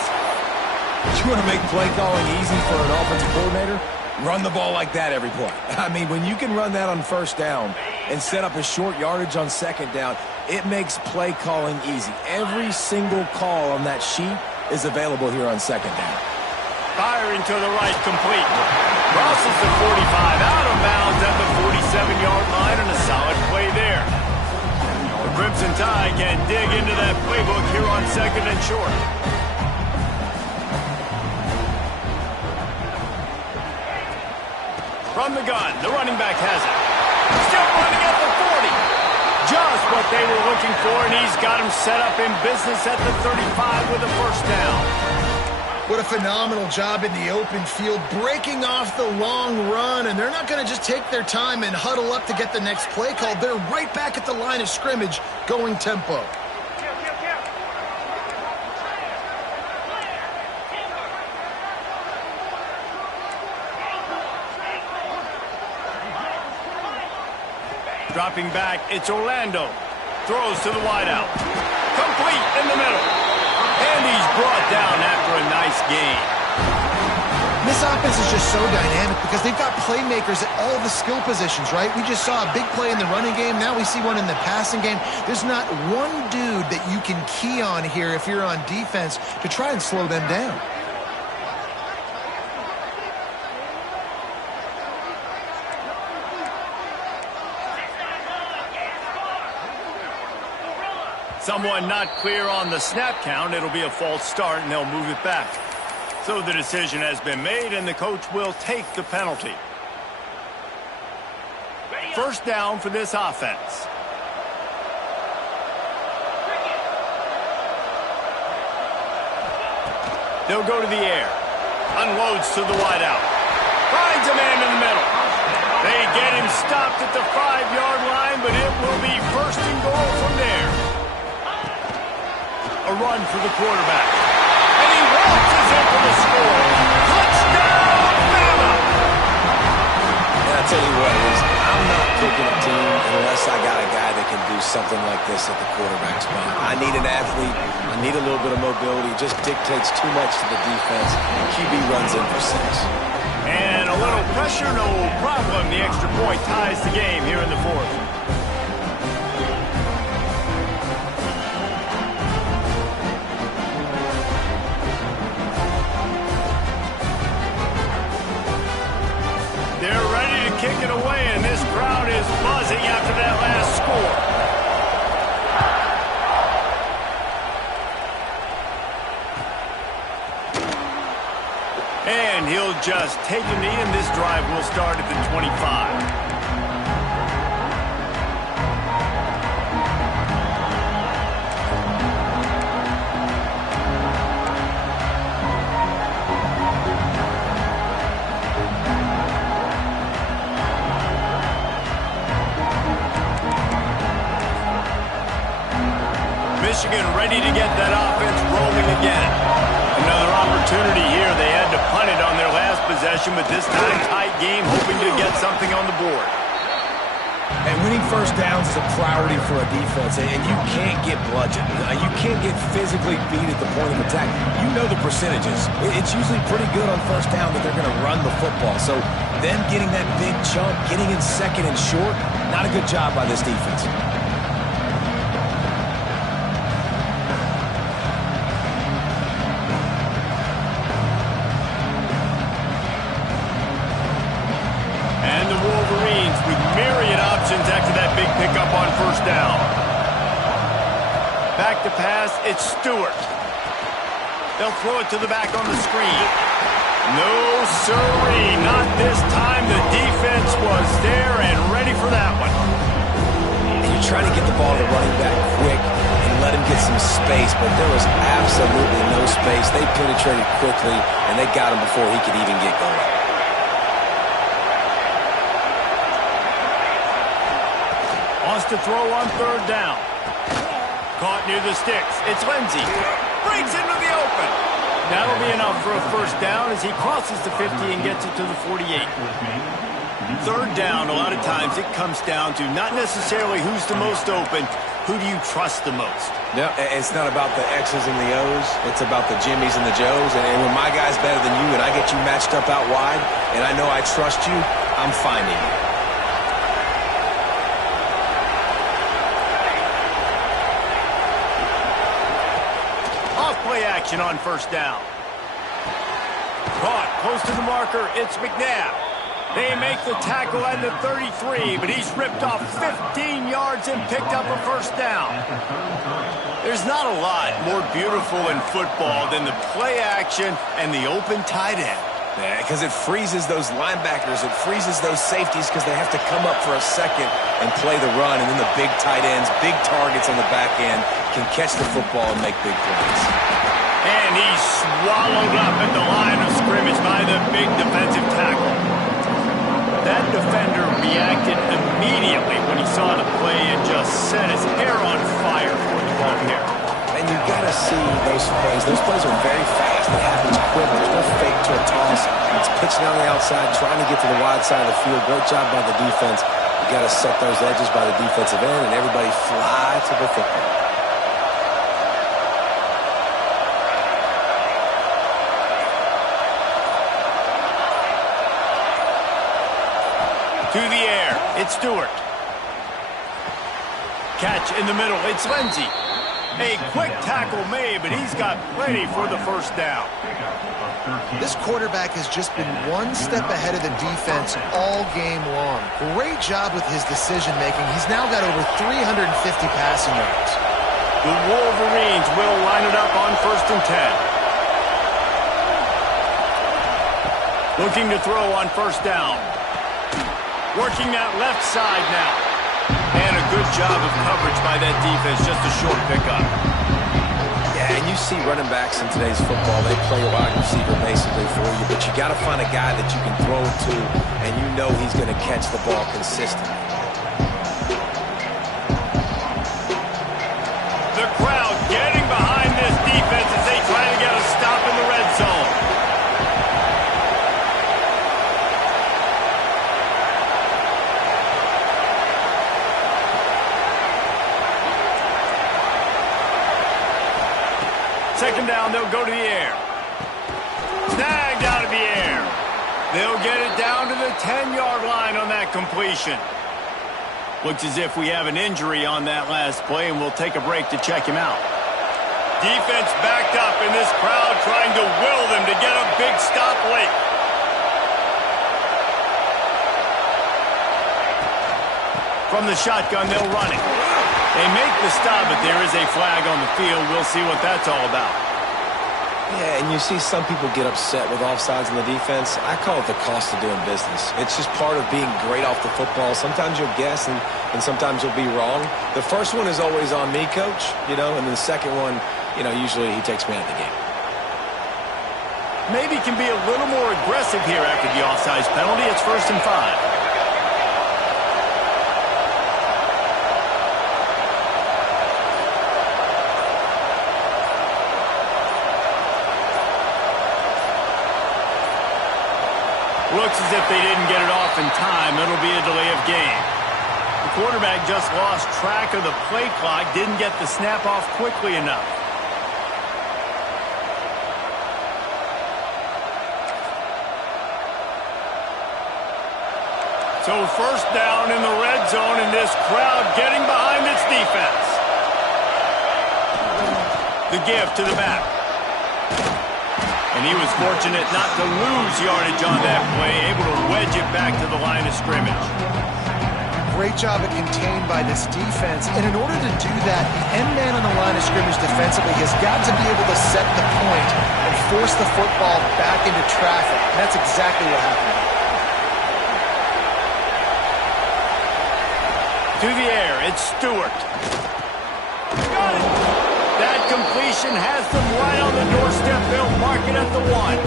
You want to make play calling easy for an offensive coordinator? Run the ball like that every play. I mean, when you can run that on first down and set up a short yardage on second down, it makes play calling easy. Every single call on that sheet is available here on second down. Firing to the right, complete. Crosses the 45, out of bounds at the 47-yard line, and a solid play there. The Crimson Tide can dig into that playbook here on second and short. From the gun, the running back has it. Still running at the 40. Just what they were looking for, and he's got him set up in business at the 35 with a first down. What a phenomenal job in the open field, breaking off the long run, and they're not going to just take their time and huddle up to get the next play call. They're right back at the line of scrimmage, going tempo. Dropping back, it's Orlando. Throws to the wideout. Complete in the middle. And he's brought down after a nice gain. This offense is just so dynamic because they've got playmakers at all the skill positions, right? We just saw a big play in the running game. Now we see one in the passing game. There's not one dude that you can key on here if you're on defense to try and slow them down. Someone not clear on the snap count. It'll be a false start, and they'll move it back. So the decision has been made, and the coach will take the penalty. First down for this offense. They'll go to the air. Unloads to the wideout. Finds a man in the middle. They get him stopped at the 5-yard line, but it will be 1st and goal from there. A run for the quarterback. And he launches in for the score. Touchdown, Bama! And I tell you what, I'm not picking a team unless I got a guy that can do something like this at the quarterback spot. I need an athlete. I need a little bit of mobility. It just dictates too much to the defense. QB runs in for 6. And a little pressure, no problem. The extra point ties the game here in the 4th. They're ready to kick it away, and this crowd is buzzing after that last score. And he'll just take a knee, and this drive will start at the 25. opportunity here. They had to punt it on their last possession, but this time tight game, hoping to get something on the board. And winning first downs is a priority for a defense, and you can't get bludgeoned. You can't get physically beat at the point of attack. You know the percentages. It's usually pretty good on first down that they're going to run the football. So them getting that big chunk, getting in second and short, not a good job by this defense. After that big pickup on first down. Back to pass, it's Stewart. They'll throw it to the back on the screen. No, sirree, not this time. The defense was there and ready for that one. And you're trying to get the ball to the running back quick and let him get some space, but there was absolutely no space. They penetrated quickly, and they got him before he could even get going. To throw on third down. Caught near the sticks. It's Lindsey. Breaks into the open. That'll be enough for a first down as he crosses the 50 and gets it to the 48. Third down, a lot of times it comes down to not necessarily who's the most open, who do you trust the most? No, it's not about the X's and the O's. It's about the Jimmys and the Joes. And when my guy's better than you and I get you matched up out wide and I know I trust you, I'm finding you. Play action on first down. Caught close to the marker. It's McNabb. They make the tackle at the 33, but he's ripped off 15 yards and picked up a first down. There's not a lot more beautiful in football than the play action and the open tight end. Because it freezes those linebackers. It freezes those safeties because they have to come up for a second and play the run. And then the big tight ends, big targets on the back end can catch the football and make big plays. And he's swallowed up at the line of scrimmage by the big defensive tackle. That defender reacted immediately when he saw the play and just set his hair on fire for the ball carrier. And you got to see those plays. Those plays are very fast. It happens quick. There's no fake to a toss. It's pitching on the outside, trying to get to the wide side of the field. Great job by the defense. You got to set those edges by the defensive end, and everybody fly to the football. To the air, it's Stewart. Catch in the middle, it's Lindsey. A quick tackle made, but he's got plenty for the first down. This quarterback has just been one step ahead of the defense all game long. Great job with his decision-making. He's now got over 350 passing yards. The Wolverines will line it up on 1st and 10. Looking to throw on first down. Working that left side now. And a good job of coverage by that defense. Just a short pickup. Yeah, and you see running backs in today's football. They play a wide receiver basically for you. But you got to find a guy that you can throw it to, and you know he's going to catch the ball consistently. The crowd getting behind this defense as they try to get a stop in the red zone. Second down, they'll go to the air. Snagged out of the air. They'll get it down to the 10-yard line on that completion. Looks as if we have an injury on that last play, and we'll take a break to check him out. Defense backed up, and this crowd trying to will them to get a big stop late. From the shotgun, they'll run it. They make the stop, but there is a flag on the field. We'll see what that's all about. Yeah, and you see some people get upset with offsides in the defense. I call it the cost of doing business. It's just part of being great off the football. Sometimes you'll guess, and sometimes you'll be wrong. The first one is always on me, Coach, and then the second one, usually he takes me out of the game. Maybe can be a little more aggressive here after the offsides penalty. It's 1st and 5. Looks as if they didn't get it off in time. It'll be a delay of game. The quarterback just lost track of the play clock, didn't get the snap off quickly enough. So first down in the red zone, and this crowd getting behind its defense. The give to the back. And he was fortunate not to lose yardage on that play, able to wedge it back to the line of scrimmage. Great job at contained by this defense. And in order to do that, the end man on the line of scrimmage defensively has got to be able to set the point and force the football back into traffic. And that's exactly what happened. To the air, it's Stewart. Got it! That completion has them right on the doorstep. They'll mark it at the 1.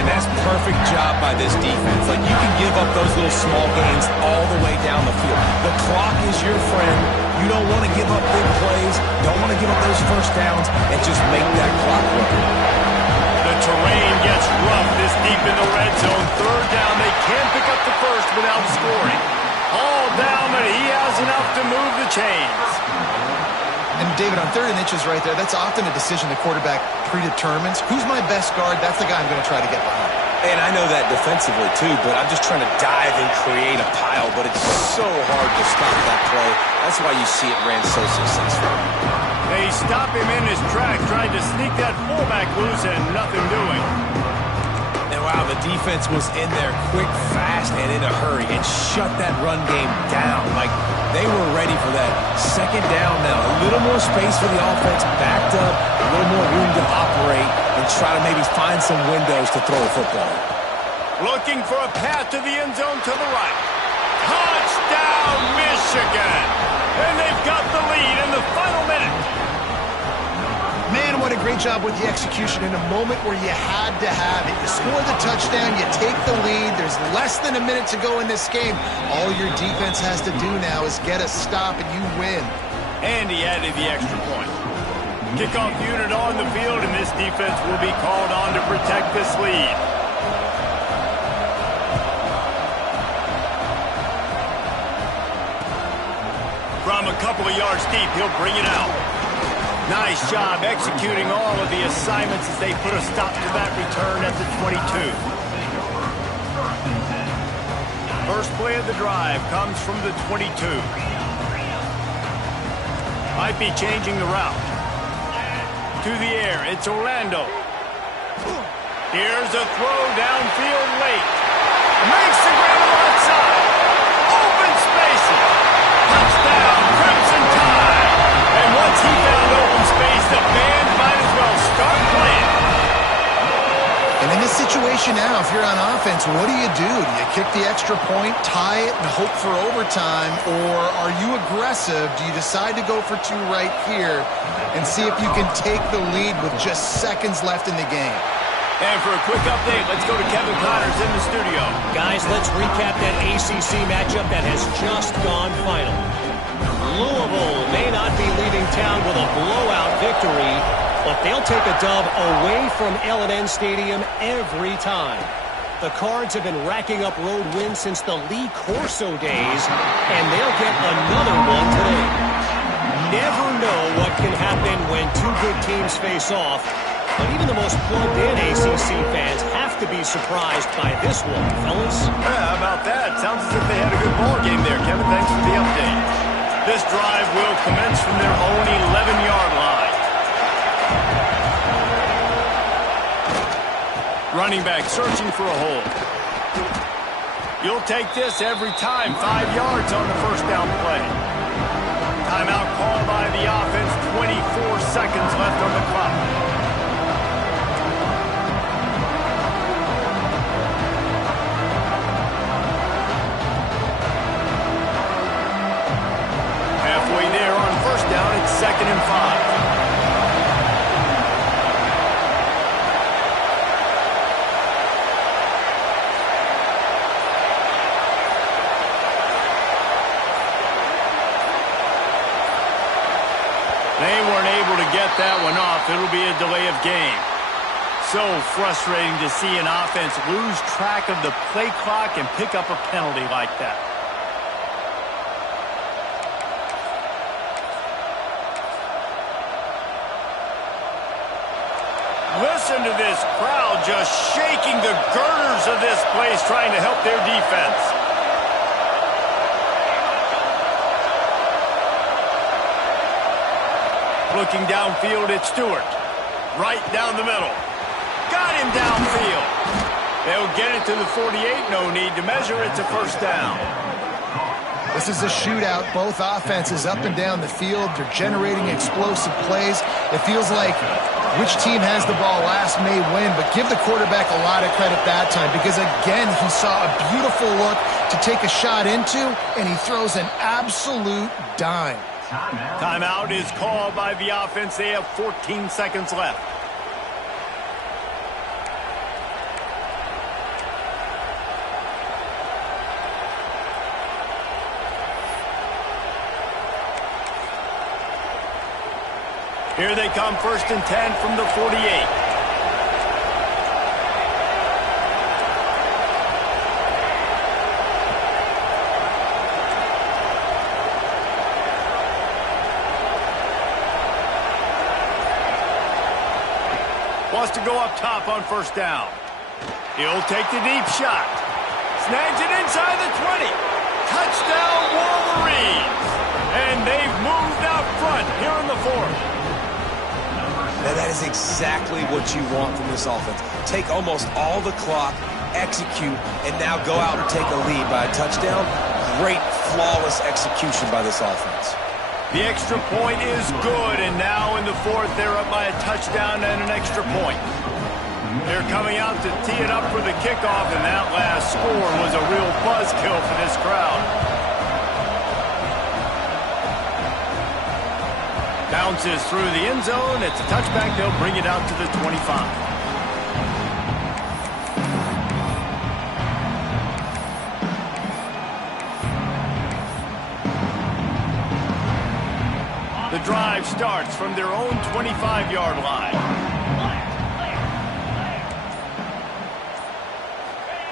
And that's perfect job by this defense. Like, you can give up those little small gains all the way down the field. The clock is your friend. You don't want to give up big plays. Don't want to give up those first downs, and just make that clock work. The terrain gets rough this deep in the red zone. Third down, they can't pick up the first without scoring. All down, but he has enough to move the chains. And David, on 3rd and inches right there, that's often a decision the quarterback predetermines. Who's my best guard? That's the guy I'm going to try to get behind. And I know that defensively too, but I'm just trying to dive and create a pile, but it's so hard to stop that play. That's why you see it ran so successful. They stop him in his track, trying to sneak that fullback loose and nothing doing. And wow, the defense was in there quick, fast, and in a hurry and shut that run game down. Like, they were ready for that. Second down now. A little more space for the offense, backed up, a little more room to operate and try to maybe find some windows to throw a football. Looking for a path to the end zone to the right. Touchdown, Michigan! And they've got the lead in the final minute. Man, what a great job with the execution in a moment where you had to have it. You score the touchdown, you take the lead. There's less than a minute to go in this game. All your defense has to do now is get a stop and you win. And he added the extra point. Kickoff unit on the field, and this defense will be called on to protect this lead. From a couple of yards deep, he'll bring it out. Nice job executing all of the assignments as they put a stop to that return at the 22. First play of the drive comes from the 22. Might be changing the route. To the air, it's Orlando. Here's a throw downfield late. Makes the grab onside. Open spaces. Touchdown, Crimson Tide. And once he found open space, the band might as well start playing. And in this situation now, if you're on offense, what do? Do you kick the extra point, tie it, and hope for overtime? Or are you aggressive? Do you decide to go for 2 right here and see if you can take the lead with just seconds left in the game? And for a quick update, let's go to Kevin Connors in the studio. Guys, let's recap that ACC matchup that has just gone final. Louisville may not be leaving town with a blowout victory, but they'll take a dub away from L&N Stadium every time. The Cards have been racking up road wins since the Lee Corso days, and they'll get another one today. Never know what can happen when 2 good teams face off, but even the most plugged-in ACC fans have to be surprised by this one, fellas. How about that? Sounds as if they had a good ball game there, Kevin. Thanks for the update. This drive will commence from their own 11-yard line. Running back searching for a hole. You'll take this every time. 5 yards on the first down play. Timeout called by the offense. 24 seconds left on the clock. Halfway there on first down. It's 2nd and 5. They weren't able to get that one off. It'll be a delay of game. so frustrating to see an offense lose track of the play clock and pick up a penalty like that. Listen to this crowd just shaking the girders of this place trying to help their defense. Looking downfield at Stewart. Right down the middle. Got him downfield. They'll get it to the 48. No need to measure. It's a first down. This is a shootout. Both offenses up and down the field. They're generating explosive plays. It feels like which team has the ball last may win, but give the quarterback a lot of credit that time because, again, he saw a beautiful look to take a shot into, and he throws an absolute dime. Timeout is called by the offense. They have 14 seconds left. Here they come, 1st and 10 from the 48. Wants to go up top on 1st down. He'll take the deep shot. Snags it inside the 20. Touchdown, Wolverines! And they've moved out front here in the 4th. Now, that is exactly what you want from this offense. Take almost all the clock, execute, and now go out and take a lead by a touchdown. Great, flawless execution by this offense. The extra point is good, and now in the 4th, they're up by a touchdown and an extra point. They're coming out to tee it up for the kickoff, and that last score was a real buzzkill for this crowd. Bounces through the end zone. It's a touchback. They'll bring it out to the 25. The drive starts from their own 25-yard line.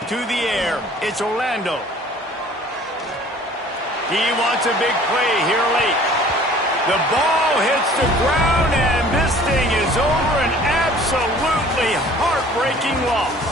To the air, it's Orlando. He wants a big play here late. The ball hits the ground, and this thing is over. An absolutely heartbreaking loss.